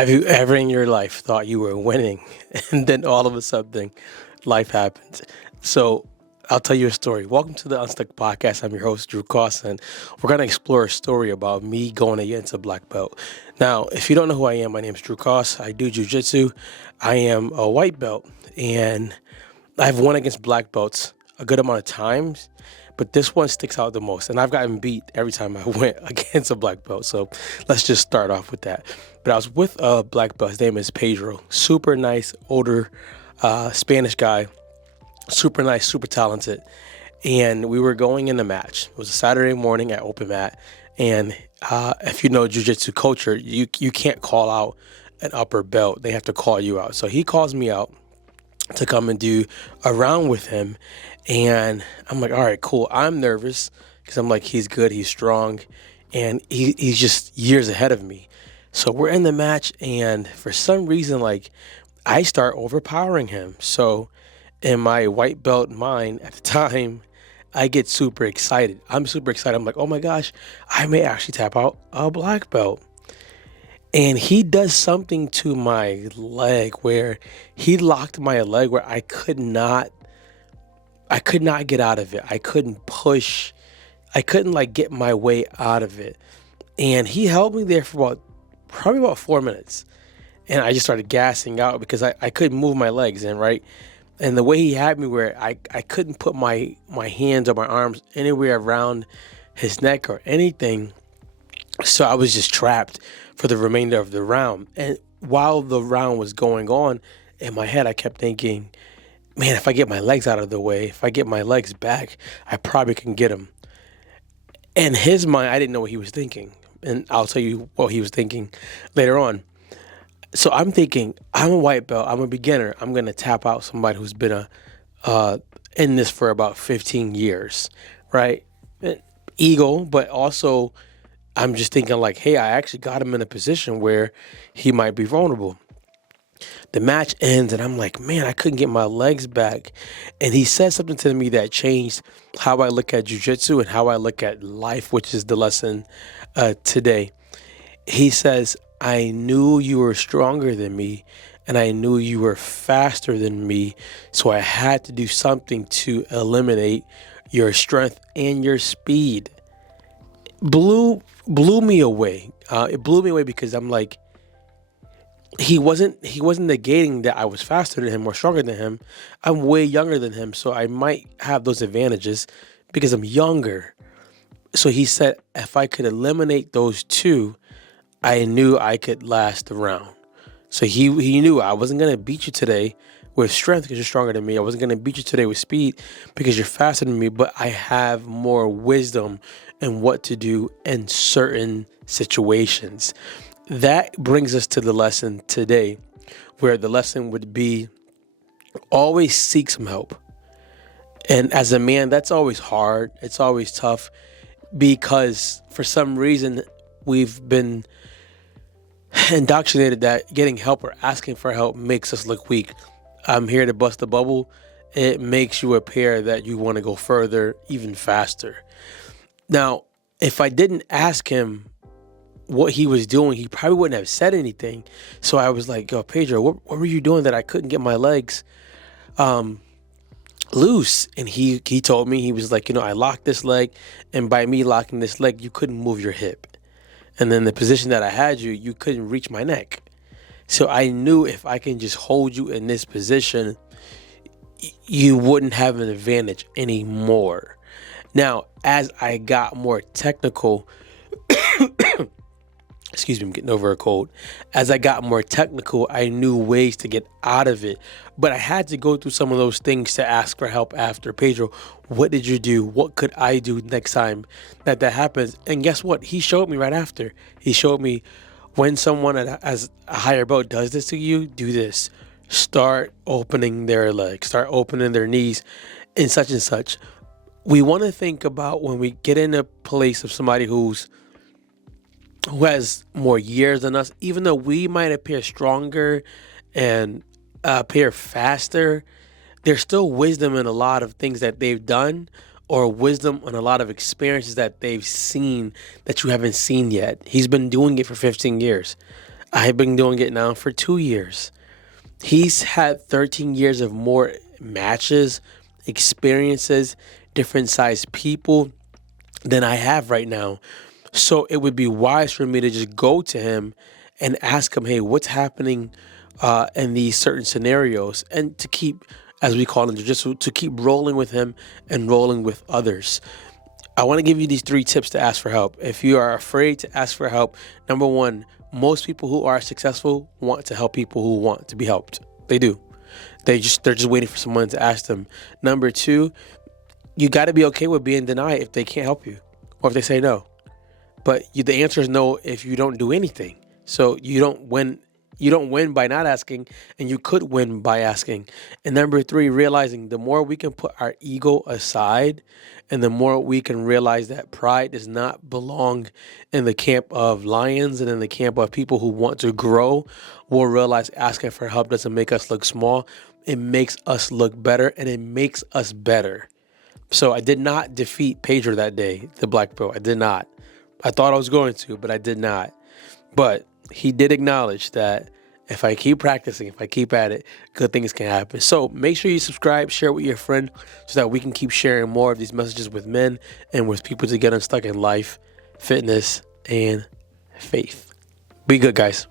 Have you ever in your life thought you were winning and then all of a sudden life happens? So I'll tell you a story. Welcome to the Unstuck Podcast. I'm your host, Drew Carson. We're going to explore a story about me going against a black belt. Now, if you don't know who I am, my name is Drew Carson. I do Jitsu. I am a white belt and I've won against black belts a good amount of times, but this one sticks out the most. And I've gotten beat every time I went against a black belt. So let's just start off with that. But I was with a black belt. His name is Pedro. Super nice, older Spanish guy. Super nice, super talented. And we were going in the match. It was a Saturday morning at Open Mat. And if you know Jiu-Jitsu culture, you can't call out an upper belt. They have to call you out. So he calls me out to come and do a round with him. And I'm like, all right, cool. I'm nervous because I'm like, he's good, he's strong, and he's just years ahead of me. So we're in the match, and for some reason, like, I start overpowering him. So in my white belt mind at the time, I get super excited. I'm super excited. I'm like, oh my gosh, I may actually tap out a black belt. And he does something to my leg where he locked my leg where I could not get out of it. I couldn't push. I couldn't like get my way out of it. And he held me there for probably about 4 minutes. And I just started gassing out because I couldn't move my legs in, right? And the way he had me where I couldn't put my hands or my arms anywhere around his neck or anything. So I was just trapped for the remainder of the round. And while the round was going on, in my head, I kept thinking, man, if I get my legs out of the way, if I get my legs back, I probably can get him. In his mind, I didn't know what he was thinking. And I'll tell you what he was thinking later on. So I'm thinking, I'm a white belt, I'm a beginner. I'm going to tap out somebody who's been in this for about 15 years, right? Ego, but also I'm just thinking like, hey, I actually got him in a position where he might be vulnerable. The match ends and I'm like, man, I couldn't get my legs back. And he said something to me that changed how I look at jiu-jitsu and how I look at life, which is the lesson today. He says, I knew you were stronger than me and I knew you were faster than me. So I had to do something to eliminate your strength and your speed. Blew me away. It blew me away because I'm like, he wasn't negating that I was faster than him or stronger than him. I'm way younger than him, so I might have those advantages because I'm younger. So he said if I could eliminate those two, I knew I could last the round. So he knew I wasn't going to beat you today with strength because you're stronger than me. I wasn't going to beat you today with speed because you're faster than me, but I have more wisdom in what to do in certain situations. That brings us to the lesson today, where the lesson would be always seek some help. And as a man, that's always hard. It's always tough because for some reason we've been indoctrinated that getting help or asking for help makes us look weak. I'm here to bust the bubble. It makes you appear that you want to go further, even faster. Now, if I didn't ask him what he was doing, he probably wouldn't have said anything. So I was like, yo, Pedro, what were you doing that I couldn't get my legs loose? And he told me, he was like, I locked this leg, and by me locking this leg, you couldn't move your hip. And then the position that I had you couldn't reach my neck. So I knew if I can just hold you in this position, you wouldn't have an advantage anymore. Now, as I got more technical, excuse me, I'm getting over a cold. As I got more technical, I knew ways to get out of it. But I had to go through some of those things to ask for help after. Pedro, what did you do? What could I do next time that happens? And guess what? He showed me right after. He showed me when someone as a higher belt does this to you, do this. Start opening their legs. Start opening their knees and such. We want to think about when we get in a place of somebody who has more years than us, even though we might appear stronger and appear faster, there's still wisdom in a lot of things that they've done, or wisdom in a lot of experiences that they've seen that you haven't seen yet. He's been doing it for 15 years. I've been doing it now for 2 years. He's had 13 years of more matches, experiences, different size people than I have right now. So it would be wise for me to just go to him and ask him, hey, what's happening in these certain scenarios? And to keep, as we call it in jiu-jitsu, to keep rolling with him and rolling with others. I want to give you these 3 tips to ask for help. If you are afraid to ask for help, number one, most people who are successful want to help people who want to be helped. They do. They're just waiting for someone to ask them. Number two, you got to be okay with being denied if they can't help you or if they say no. But the answer is no if you don't do anything. So you don't win. You don't win by not asking, and you could win by asking. And number three, realizing the more we can put our ego aside, and the more we can realize that pride does not belong in the camp of lions and in the camp of people who want to grow, we'll realize asking for help doesn't make us look small. It makes us look better, and it makes us better. So I did not defeat Pedro that day, the black belt. I did not. I thought I was going to, but I did not. But he did acknowledge that if I keep practicing, if I keep at it, good things can happen. So make sure you subscribe, share with your friend so that we can keep sharing more of these messages with men and with people to get unstuck in life, fitness, and faith. Be good, guys.